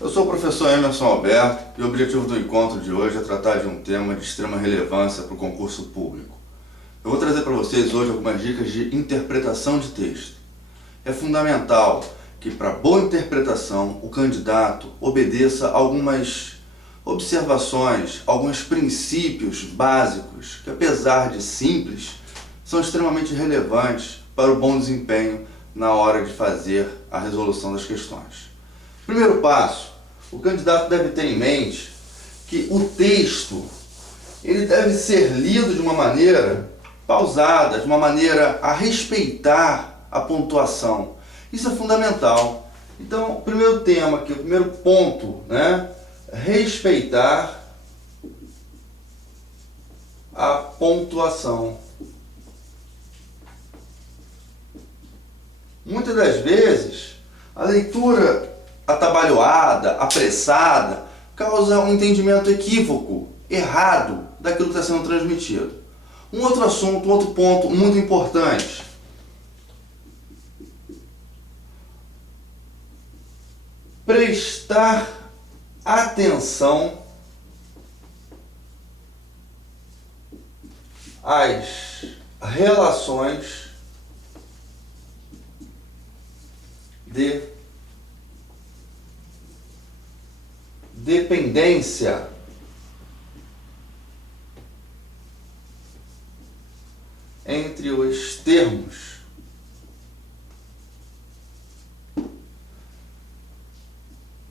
Eu sou o professor Emerson Alberto e o objetivo do encontro de hoje é tratar de um tema de extrema relevância para o concurso público. Eu vou trazer para vocês hoje algumas dicas de interpretação de texto. É fundamental que para boa interpretação o candidato obedeça a algumas observações, alguns princípios básicos que, apesar de simples, são extremamente relevantes para o bom desempenho na hora de fazer a resolução das questões. Primeiro passo, o candidato deve ter em mente que o texto ele deve ser lido de uma maneira pausada, de uma maneira a respeitar a pontuação. Isso é fundamental. Então, o primeiro tema aqui, o primeiro ponto, respeitar a pontuação. Muitas das vezes, a leitura atabalhoada, apressada, causa um entendimento equívoco, errado, daquilo que está sendo transmitido. Um outro assunto, um outro ponto muito importante. Prestar atenção às relações de dependência entre os termos.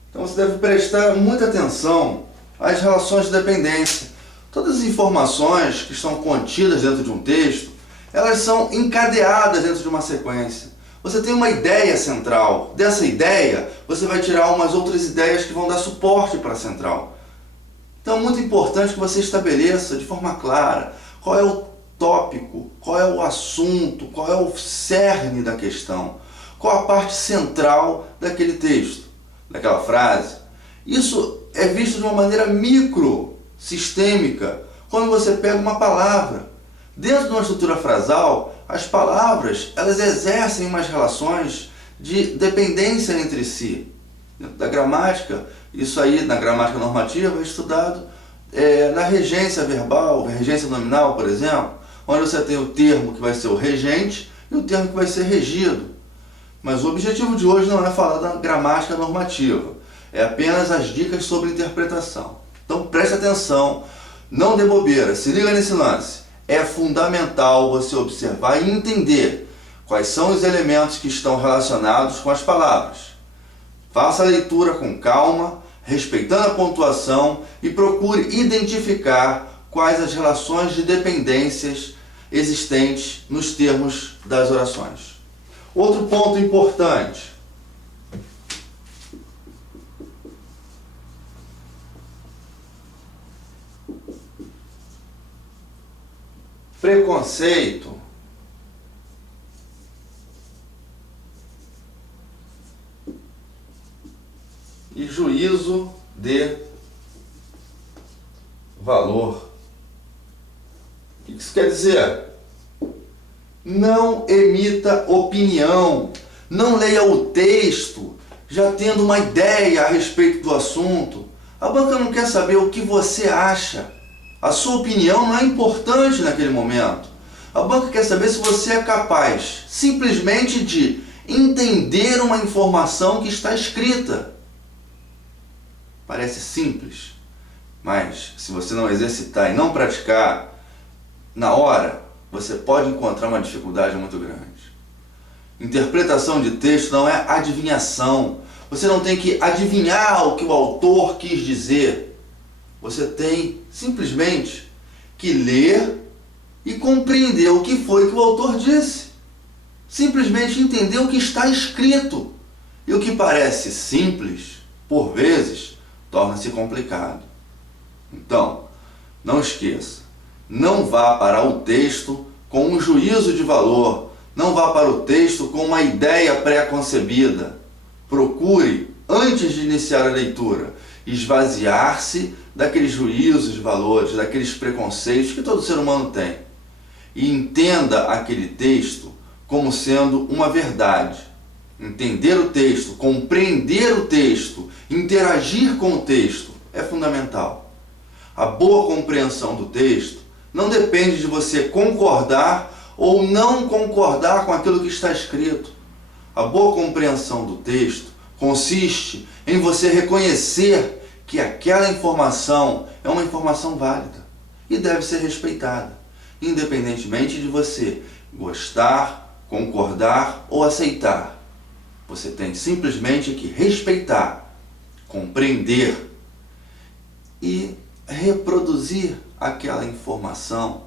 Então você deve prestar muita atenção às relações de dependência. Todas as informações que estão contidas dentro de um texto, elas são encadeadas dentro de uma sequência. Você tem uma ideia central. Dessa ideia, você vai tirar umas outras ideias que vão dar suporte para a central. Então é muito importante que você estabeleça de forma clara qual é o tópico, qual é o assunto, qual é o cerne da questão, qual a parte central daquele texto, daquela frase. Isso é visto de uma maneira microsistêmica quando você pega uma palavra. Dentro de uma estrutura frasal, as palavras elas exercem umas relações de dependência entre si. Dentro da gramática, isso aí na gramática normativa é estudado na regência verbal, regência nominal, por exemplo, onde você tem o termo que vai ser o regente e o termo que vai ser regido. Mas o objetivo de hoje não é falar da gramática normativa, é apenas as dicas sobre interpretação. Então preste atenção, não dê bobeira, se liga nesse lance. É fundamental você observar e entender quais são os elementos que estão relacionados com as palavras. Faça a leitura com calma, respeitando a pontuação e procure identificar quais as relações de dependências existentes nos termos das orações. Outro ponto importante. Preconceito e juízo de valor. O que isso quer dizer? Não emita opinião, não leia o texto já tendo uma ideia a respeito do assunto. A banca não quer saber o que você acha. A sua opinião não é importante naquele momento. A banca quer saber se você é capaz simplesmente de entender uma informação que está escrita. Parece simples, mas se você não exercitar e não praticar, na hora, você pode encontrar uma dificuldade muito grande. Interpretação de texto não é adivinhação. Você não tem que adivinhar o que o autor quis dizer. Você tem simplesmente que ler e compreender o que foi que o autor disse. Simplesmente entender o que está escrito. E o que parece simples, por vezes, torna-se complicado. Então, não esqueça, não vá para o texto com um juízo de valor, não vá para o texto com uma ideia pré-concebida. Procure, antes de iniciar a leitura, esvaziar-se daqueles juízos de valores, daqueles preconceitos que todo ser humano tem. E entenda aquele texto como sendo uma verdade. Entender o texto, compreender o texto, interagir com o texto é fundamental. A boa compreensão do texto não depende de você concordar ou não concordar com aquilo que está escrito. A boa compreensão do texto consiste em você reconhecer que aquela informação é uma informação válida e deve ser respeitada, independentemente de você gostar, concordar ou aceitar. Você tem simplesmente que respeitar, compreender e reproduzir aquela informação,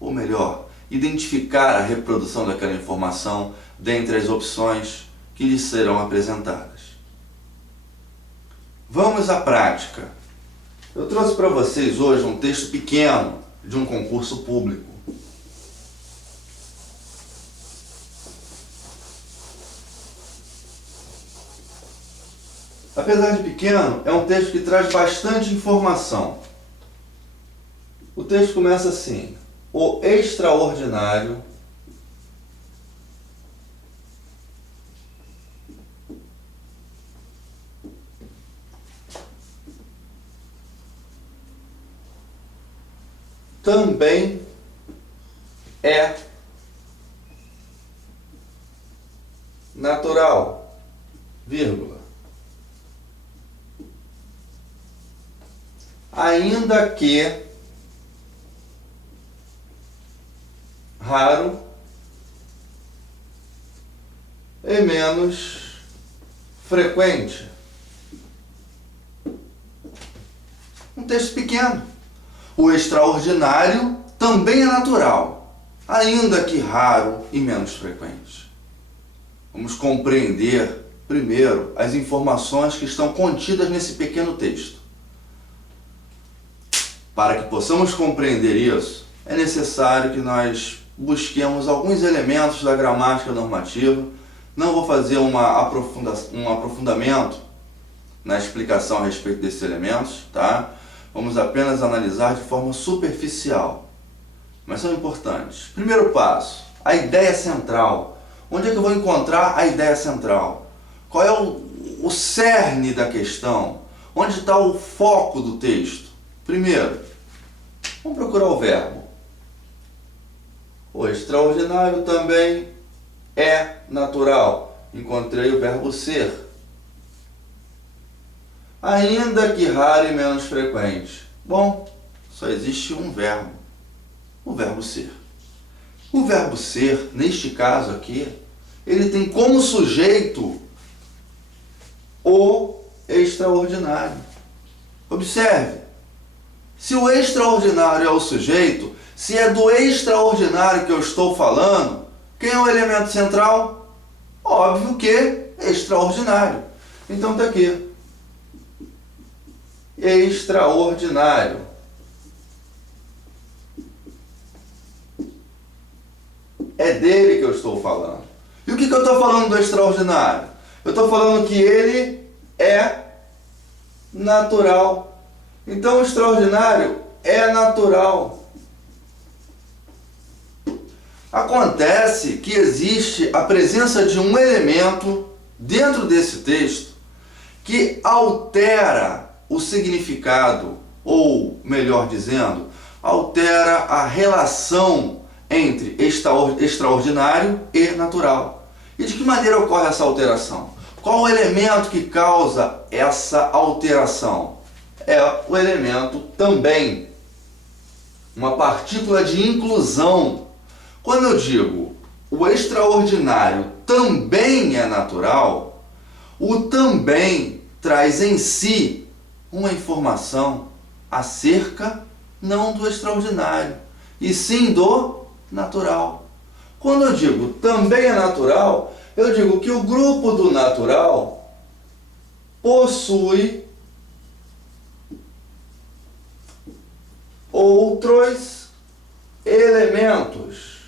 ou melhor, identificar a reprodução daquela informação dentre as opções que lhes serão apresentadas. Vamos à prática. Eu trouxe para vocês hoje um texto pequeno de um concurso público. Apesar de pequeno, é um texto que traz bastante informação. O texto começa assim: o extraordinário também é natural, vírgula. Ainda que raro e menos frequente. Um texto pequeno. O extraordinário também é natural, ainda que raro e menos frequente. Vamos compreender primeiro as informações que estão contidas nesse pequeno texto. Para que possamos compreender isso, é necessário que nós busquemos alguns elementos da gramática normativa. Não vou fazer um aprofundamento na explicação a respeito desses elementos, tá? Vamos apenas analisar de forma superficial, mas são importantes. Primeiro passo, a ideia central. Onde é que eu vou encontrar a ideia central? Qual é o cerne da questão? Onde está o foco do texto? Primeiro, vamos procurar o verbo. O extraordinário também é natural. Encontrei o verbo ser. Ainda que raro e menos frequente. Bom, só existe um verbo. O verbo ser. O verbo ser, neste caso aqui, ele tem como sujeito o extraordinário. Observe. Se o extraordinário é o sujeito, se é do extraordinário que eu estou falando, quem é o elemento central? Óbvio que extraordinário. Então está aqui. Extraordinário. É dele que eu estou falando. E o que eu estou falando do extraordinário? Eu estou falando que ele é natural. Então o extraordinário é natural. Acontece que existe a presença de um elemento dentro desse texto que altera o significado, ou melhor dizendo, altera a relação entre extraordinário e natural. E de que maneira ocorre essa alteração? Qual o elemento que causa essa alteração? É o elemento também, uma partícula de inclusão. Quando eu digo o extraordinário também é natural, o também traz em si uma informação acerca não do extraordinário, e sim do natural. Quando eu digo também é natural, eu digo que o grupo do natural possui outros elementos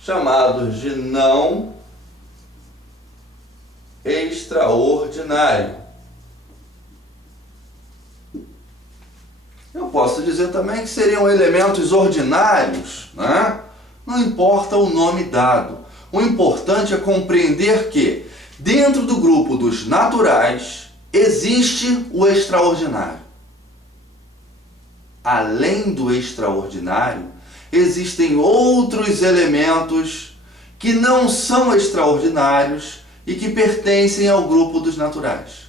chamados de não extraordinário. Eu posso dizer também que seriam elementos ordinários, né? Não importa o nome dado. o importante é compreender que, dentro do grupo dos naturais, existe o extraordinário. Além do extraordinário, existem outros elementos que não são extraordinários e que pertencem ao grupo dos naturais.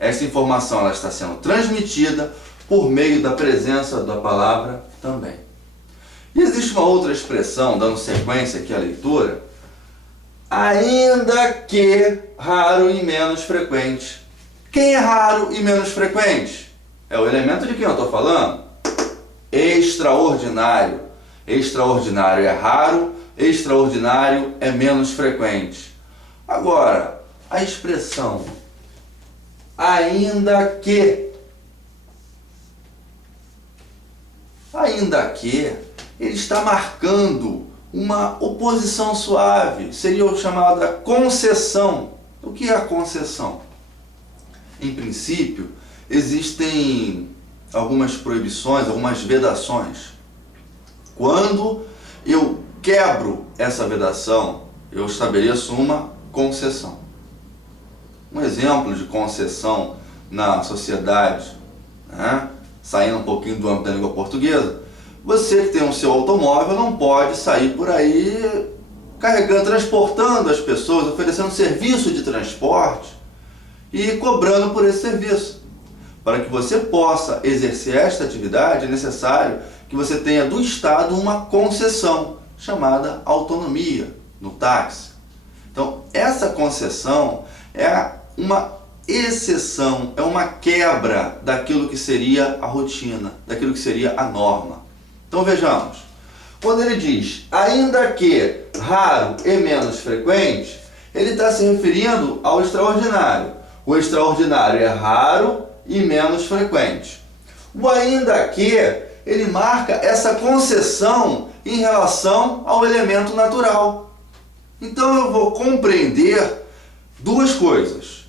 Essa informação ela está sendo transmitida por meio da presença da palavra também. E existe uma outra expressão, dando sequência aqui à leitura, ainda que raro e menos frequente. Quem é raro e menos frequente? É o elemento de quem eu estou falando? Extraordinário. Extraordinário é raro, extraordinário é menos frequente. Agora, a expressão ainda que, ele está marcando uma oposição suave, seria chamada concessão. O que é a concessão? Em princípio, existem algumas proibições, algumas vedações. Quando eu quebro essa vedação, eu estabeleço uma concessão. Um exemplo de concessão na sociedade, saindo um pouquinho do âmbito da língua portuguesa, você que tem o seu automóvel não pode sair por aí carregando, transportando as pessoas, oferecendo serviço de transporte e cobrando por esse serviço. Para que você possa exercer esta atividade, é necessário que você tenha do Estado uma concessão, chamada autonomia, no táxi. Então, essa concessão é uma exceção, é uma quebra daquilo que seria a rotina, daquilo que seria a norma. Então vejamos, quando ele diz ainda que raro e menos frequente, ele está se referindo ao extraordinário. O extraordinário é raro e menos frequente. O ainda que, ele marca essa concessão em relação ao elemento natural. Então eu vou compreender duas coisas.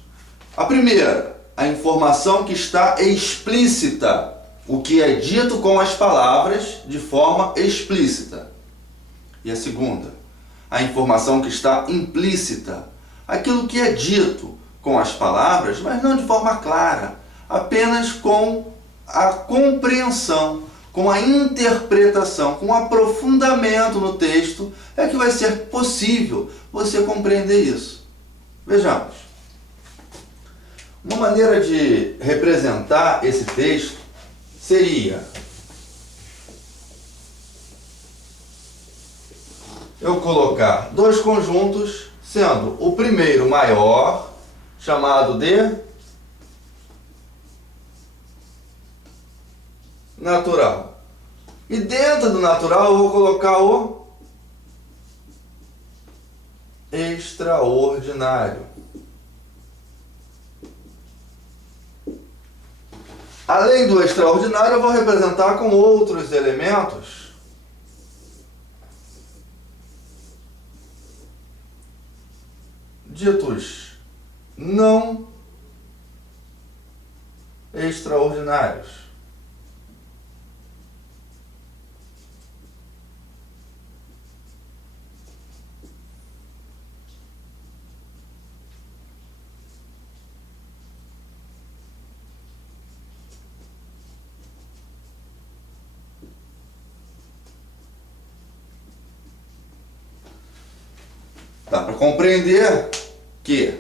A primeira, a informação que está explícita, o que é dito com as palavras de forma explícita. E a segunda, a informação que está implícita, aquilo que é dito com as palavras, mas não de forma clara, apenas com a compreensão, com a interpretação, com o aprofundamento no texto, é que vai ser possível você compreender isso. Vejamos. Uma maneira de representar esse texto seria eu colocar dois conjuntos, sendo o primeiro maior, chamado de natural. E dentro do natural eu vou colocar o extraordinário. Além do extraordinário, eu vou representar com outros elementos ditos não extraordinários. Dá para compreender que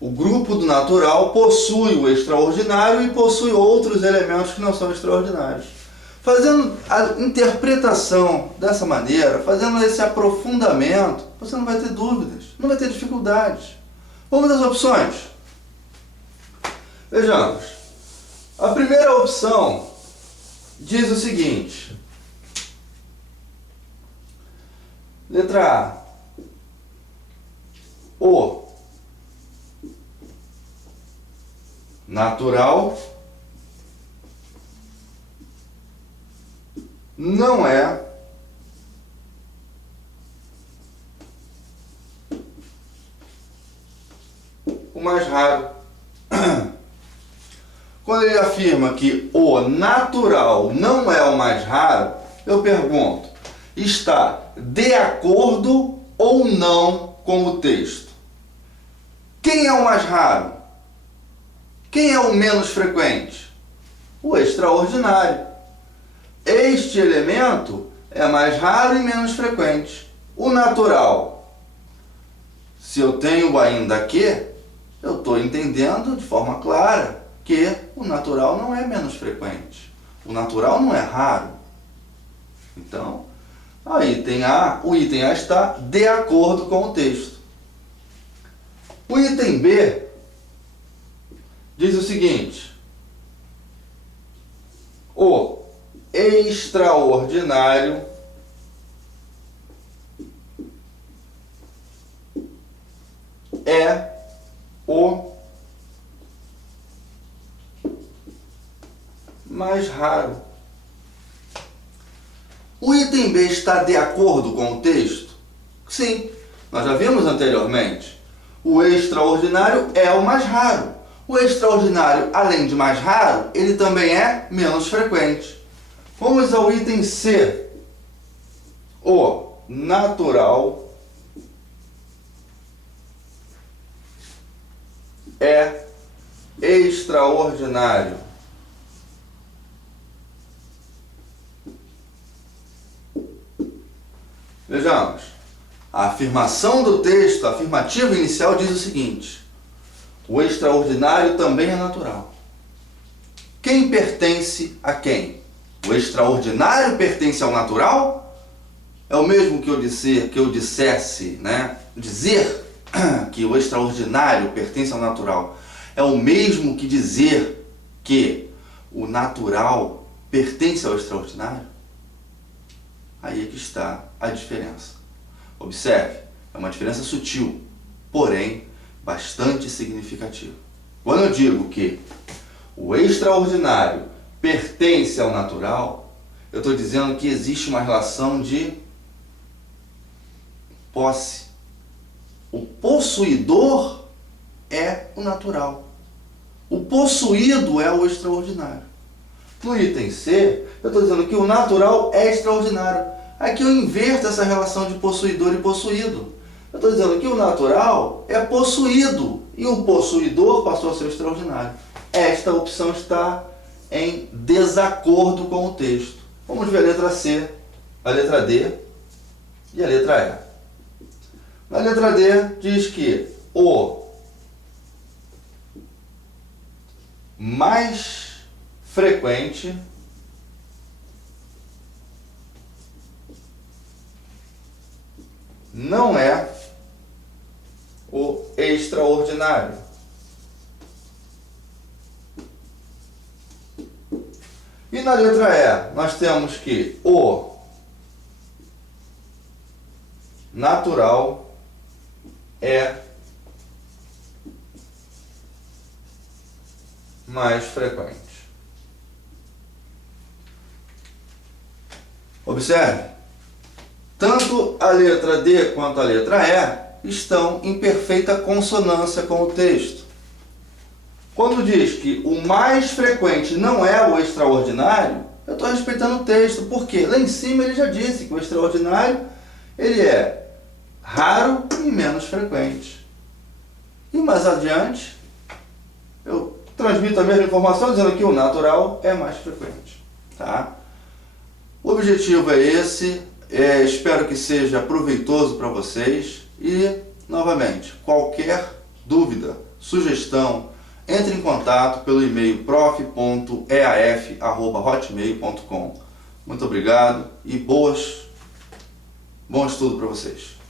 o grupo do natural possui o extraordinário e possui outros elementos que não são extraordinários. Fazendo a interpretação dessa maneira, fazendo esse aprofundamento, você não vai ter dúvidas, não vai ter dificuldades. Vamos às opções. Vejamos. A primeira opção diz o seguinte. Letra A. O natural não é o mais raro. Quando ele afirma que o natural não é o mais raro, eu pergunto, está de acordo ou ou não com o texto. Quem é o mais raro? Quem é o menos frequente? O extraordinário. Este elemento é mais raro e menos frequente. O natural. Se eu tenho o ainda que, eu estou entendendo de forma clara que o natural não é menos frequente. O natural não é raro. Então, o item A está de acordo com o texto. O item B diz o seguinte: o extraordinário é o mais raro. O item B está de acordo com o texto? Sim, nós já vimos anteriormente. O extraordinário é o mais raro. O extraordinário, além de mais raro, ele também é menos frequente. Vamos ao item C. O natural é extraordinário. Vejamos. A afirmação do texto, a afirmativa inicial, diz o seguinte: o extraordinário também é natural. Quem pertence a quem? O extraordinário pertence ao natural? É o mesmo que eu dissesse, né? Dizer que o extraordinário pertence ao natural é o mesmo que dizer que o natural pertence ao extraordinário? Aí é que está a diferença. Observe, é uma diferença sutil, porém bastante significativa. Quando eu digo que o extraordinário pertence ao natural, eu estou dizendo que existe uma relação de posse. O possuidor é o natural. O possuído é o extraordinário. No item C, eu estou dizendo que o natural é extraordinário. Aqui eu inverto essa relação de possuidor e possuído. Eu estou dizendo que o natural é possuído e o possuidor passou a ser extraordinário. Esta opção está em desacordo com o texto. Vamos ver a letra C, a letra D e a letra E. Na letra D diz que o mais frequente não é o extraordinário. E na letra E, nós temos que o natural é mais frequente. Observe, tanto a letra D quanto a letra E estão em perfeita consonância com o texto. Quando diz que o mais frequente não é o extraordinário, eu estou respeitando o texto, porque lá em cima ele já disse que o extraordinário ele é raro e menos frequente. E mais adiante, eu transmito a mesma informação dizendo que o natural é mais frequente. Tá? O objetivo é esse, espero que seja proveitoso para vocês e, novamente, qualquer dúvida, sugestão, entre em contato pelo e-mail prof.eaf@hotmail.com. Muito obrigado e bom estudo para vocês.